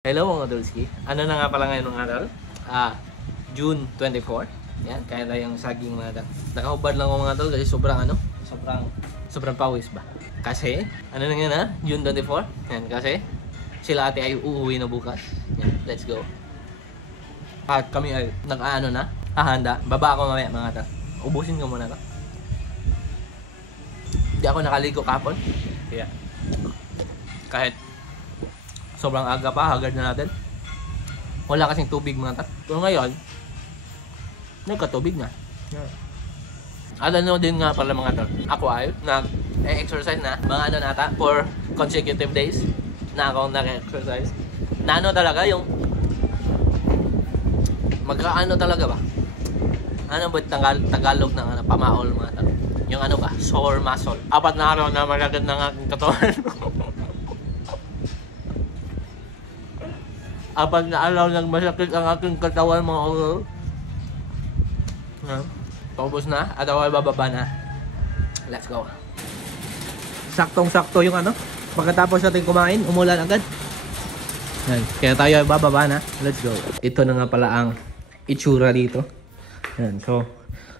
Hello mga Dulski. Ano na nga pala ngayon ng araw? June 24. Yan, kaya tayong saging mga dal. Nakahubad lang ako mga dal kasi sobrang pawis ba? Kasi, ano na nga na? June 24. Yan, kasi sila ate ay uuwi na bukas. Yan, let's go. At kami ay nag-ano na, hahanda. Baba ako mamaya mga dal. Ubusin ko muna to. Hindi ako nakaligo kapon. Kaya, kahit sobrang aga pa, hagard na natin. Wala kasing tubig mga tat. Pero ngayon, nagkatubig na. Yeah. Alam nyo din nga pala mga tat, ako ay nag-exercise na mga ano nata for consecutive days na ako nag-exercise. Na ano talaga yung magkaano talaga ba? Ano ba Tagalog ng ano, pamaol mga tat? Yung ano ba? Sore muscle. 4 na araw na malagad ng aking katawan. Apat na araw lang masakit ang aking katawan mga olo. Paubos na at ako ay bababa na. Let's go. Saktong-sakto yung ano. Pagkatapos natin kumain, umulan agad. Yan. Kaya tayo ay bababa na. Let's go. Ito na nga pala ang itsura dito. Yan. So,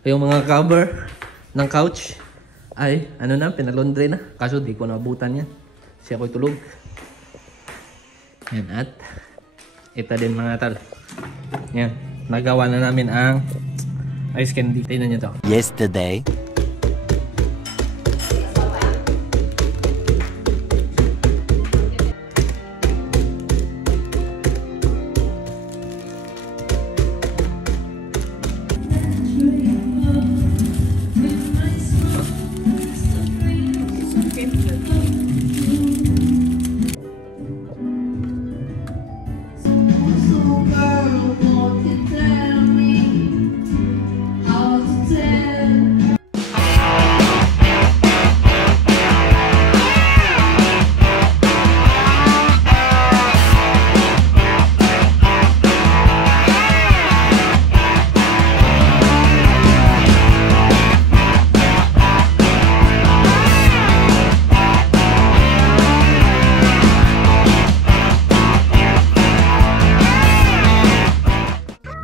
yung mga cover ng couch ay ano na, pinalondre na. Kaso di ko naabutan yan. Kasi ako'y tulog. Yan. At ito din mga tal. Yan. Nagawa na namin ang ice candy. Tingnan nyo to. Yesterday.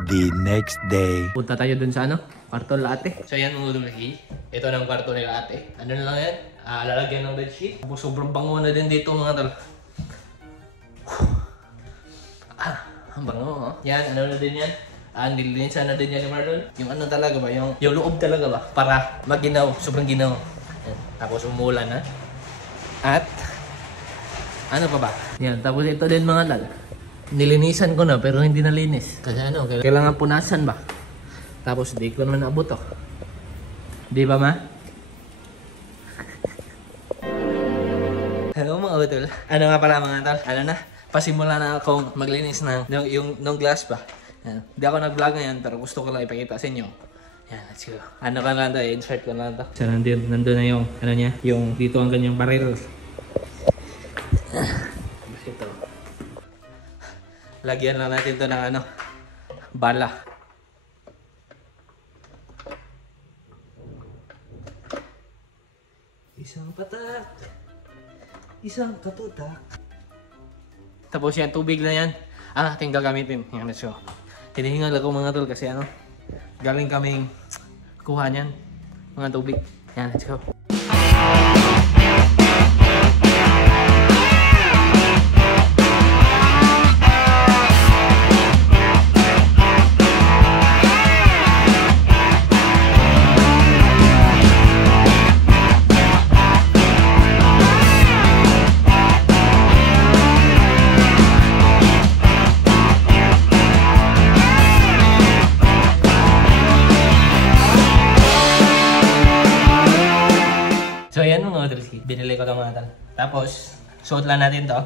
The next day. Punta tayo dun sa ano, kwarto nila ate. So yan mga dulaki. Ito na ang kwarto nila ate. Ano na lang yan? Lalagyan ng bedsheet. Sobrang bango na din dito mga tal. Ang bango oh. Yan, ano na din yan? Nilinisan na din yan ni Marlon. Yung ano talaga ba? Yung loob talaga ba? Para maginaw. Sobrang ginaw. Yan. Tapos umulan na. At ano pa ba? Yan, tapos ito din mga tal. Nilinisan ko na pero hindi nalinis. Kasi ano, kailangan punasan ba? Tapos di ko naman naabot oh. Di ba ma? Hello mga utol. Ano nga pala mga tal? Ano na? Pasimula na akong maglinis ng yung glass ba? Yan. Di ako nag-vlog ngayon pero gusto ko lang ipakita sa inyo. Yan, let's go. Ano ka lang to? Insert ko lang to. So nandun na yung ano niya? Yung dito ang ganyang barrel. Ito. Lagyan lang natin to ng ano, bala. Isang patak. Isang katutak. Tapos yan, tubig na yan. Ating gagamitin. Yan, let's go. Hinihingal ako mga tol kasi ano, galing kaming kuha niyan. Mga tubig. Yan, let's go. Binili ko ito mga tal. Tapos, suot lang natin to.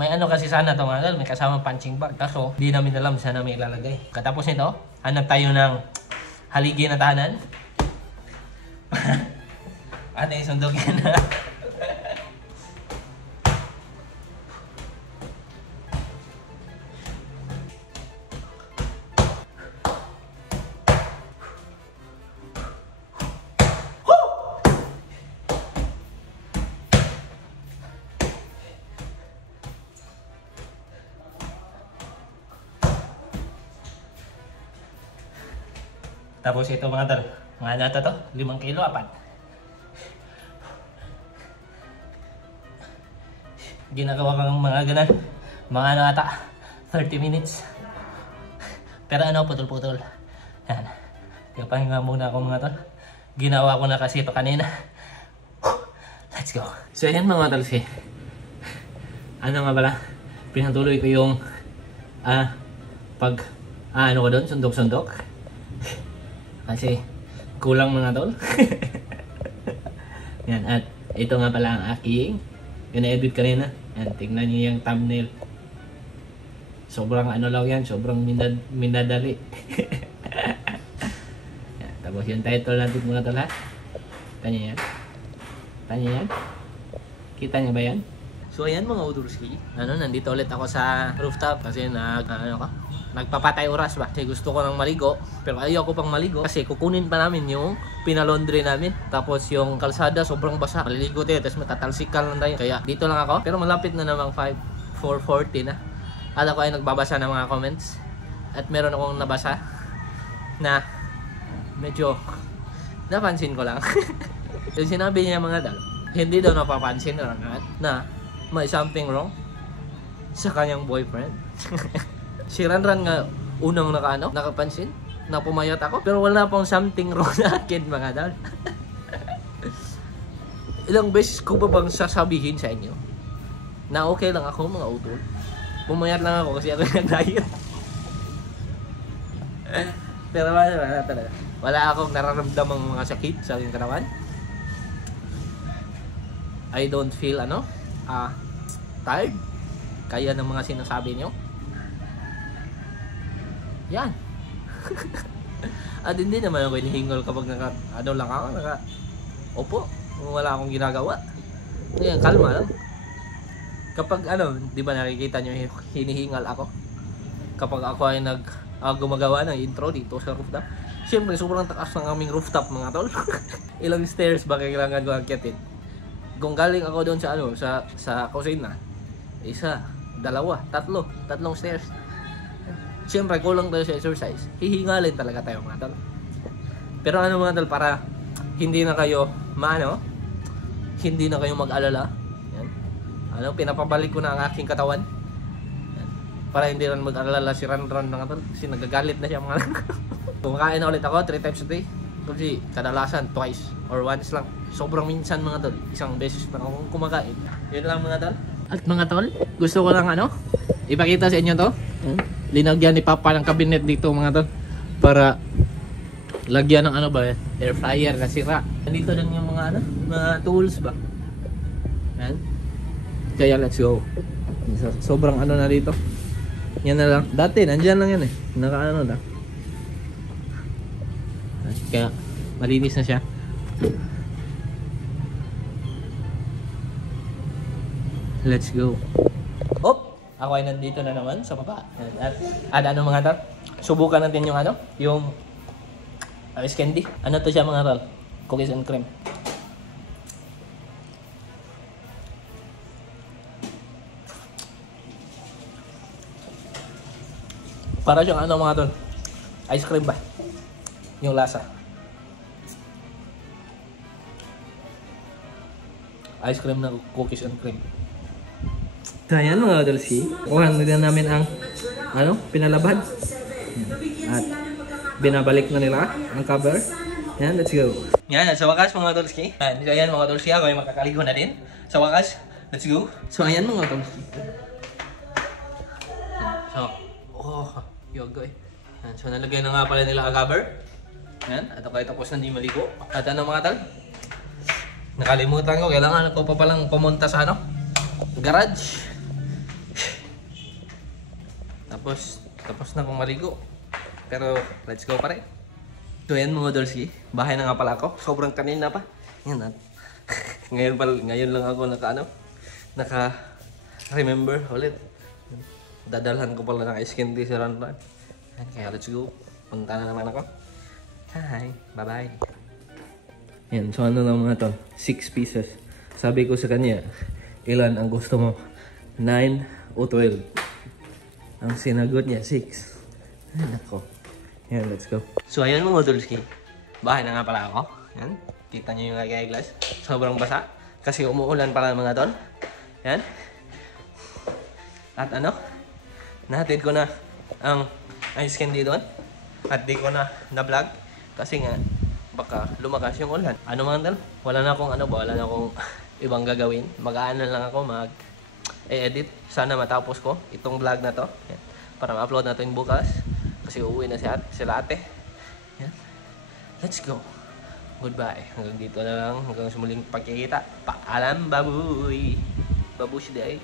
May ano kasi sana ito mga tal. May kasamang punching bag. Kaso, di namin alam sana may ilalagay. Katapos nito, hanap tayo ng haligi na tahanan. Ano yung sundogin na? Tapos ito mga tol, mga nata to, 5 kilo, 4. Ginagawa ko ng mga ganan, mga ano ata, 30 minutes. Pero ano, putol-putol. Yan. Pahinga muna ako mga tol. Ginawa ko na kasi ito kanina. Let's go. So yan mga tol, ano nga pala, pinatuloy ko yung ano ko doon, sundok-sundok. Kasi kulang mga tol. Yan, at ito nga pala ang aking ina-edit kanina. Yan, tignan niyo yung thumbnail. Sobrang ano lang yan, sobrang minadali. Yan, tapos yung title natin mga tol ha. Tanya yan. Tanya yan. Kita niyo ba yan? So ayan mga udurski, nandito ulit ako sa rooftop kasi nagpapatay oras ba? Kasi gusto ko nang maligo, pero ayaw ko pang maligo kasi kukunin pa namin yung pinalondre namin. Tapos yung kalsada sobrang basa. Maliligo tayo, tapos matatalsikal lang tayo. Kaya dito lang ako, pero malapit na namang 4:40 na. At ako ay nagbabasa ng mga comments. At meron akong nabasa na medyo napansin ko lang. Yung sinabi niya mga dal, hindi daw napapansin na may something wrong sa kanyang boyfriend. Si Ranran nga unang nakapansin na pumayat ako, pero wala pang something wrong sa akin mga dal. Ilang beses ko ba bang sasabihin sa inyo na okay lang ako mga utol? Pumayat lang ako kasi ako nag-diet. Pero wala talaga. Wala akong nararamdamang mga sakit sa aking katawan. I don't feel tired kaya ng mga sinasabi nyo. Yan. At hindi naman ako hinihingal kapag opo, wala akong ginagawa. Ngayon, kalma lang. Kapag di ba nakikita nyo hinihingal ako kapag ako ay gumagawa ng intro dito sa rooftop. Siyempre sobrang taas ng aming rooftop mga tol. Ilang stairs ba kailangan ko akyatin? Kung galing ako doon sa kusina, 1, 2, 3 stairs. Siyempre kulang tayo sa exercise. Hihingalin talaga tayo mga tol. Pero mga tol, para hindi na kayo hindi na kayo mag-alala. Yan. Pinapabalik ko na ang aking katawan. Yan. Para hindi rin mag-alala si Ranran mga tol. Kasi nagagalit na siya mga kumakain na ulit ako 3 times a day. Kasi kadalasan twice or once lang. Sobrang minsan mga tol, isang beses lang akong kumakain. Yun lang mga tol. At mga tol, gusto ko lang ipakita sa inyo to. Linagyan ni Papa ng cabinet dito mga tol, para lagyan ng air fryer na sira. Nandito din yung mga tools ba. Yan. Kaya let's go. Sobrang na dito. Yan na lang. Dati nandyan lang yan na. Kaya malinis na siya. Let's go. Ako ay nandito na naman sa baba. At mga tol, subukan natin yung ice candy. To siya mga tol? Cookies and cream. Para siyang mga tol? Ice cream ba? Yung lasa. Ice cream na cookies and cream. So ayan mga Dolce, kuhan na namin ang pinalabad. At binabalik na nila ang cover. Yan, let's go. Yan, sa wakas mga Dolce. Ayan mga Dolce, ako ay makakaligo na din. Sa wakas, let's go. So ayan mga Dolce. Yogoy. So nalagay na nga pala nila ang cover. Yan, at ako ay tapos na di maligo. At mga tol, nakalimutan ko, kailangan ko pa palang pumunta sa garage. Tapos na akong maligo. Pero let's go pa rin. So yan mga Dolce, bahay na nga pala ako. Sobrang kanina pa. Yan at ngayon lang ako naka-remember ulit. Dadalhan ko pala ng ice candy sa Ranran. Kaya let's go. Punta na naman ako. Hi, bye-bye. Yan, so na mga to? 6 pieces. Sabi ko sa kanya, ilan ang gusto mo? 9 o 12? Ang sinagot niya, 6. Ay, nako. Yan, let's go. So, ayan mga Tulski. Bahay na nga pala ako. Yan. Kita nyo yung eyeglass. Sobrang basa. Kasi umuulan pala mga tol. Yan. At ano? Nahatid ko na ang ice candy doon. At di ko na na-vlog. Kasi nga, baka lumakas yung ulan. Ano mga tol? Wala na akong ibang gagawin. Mag-aano lang ako, mag-edit. Sana matapos ko itong vlog na to. Yan. Para ma-upload natin bukas. Kasi uuwi na sila ate. Yan. Let's go. Goodbye. Hanggang dito na lang. Hanggang sa muling pagkikita. Paalam, baboy. Babush day.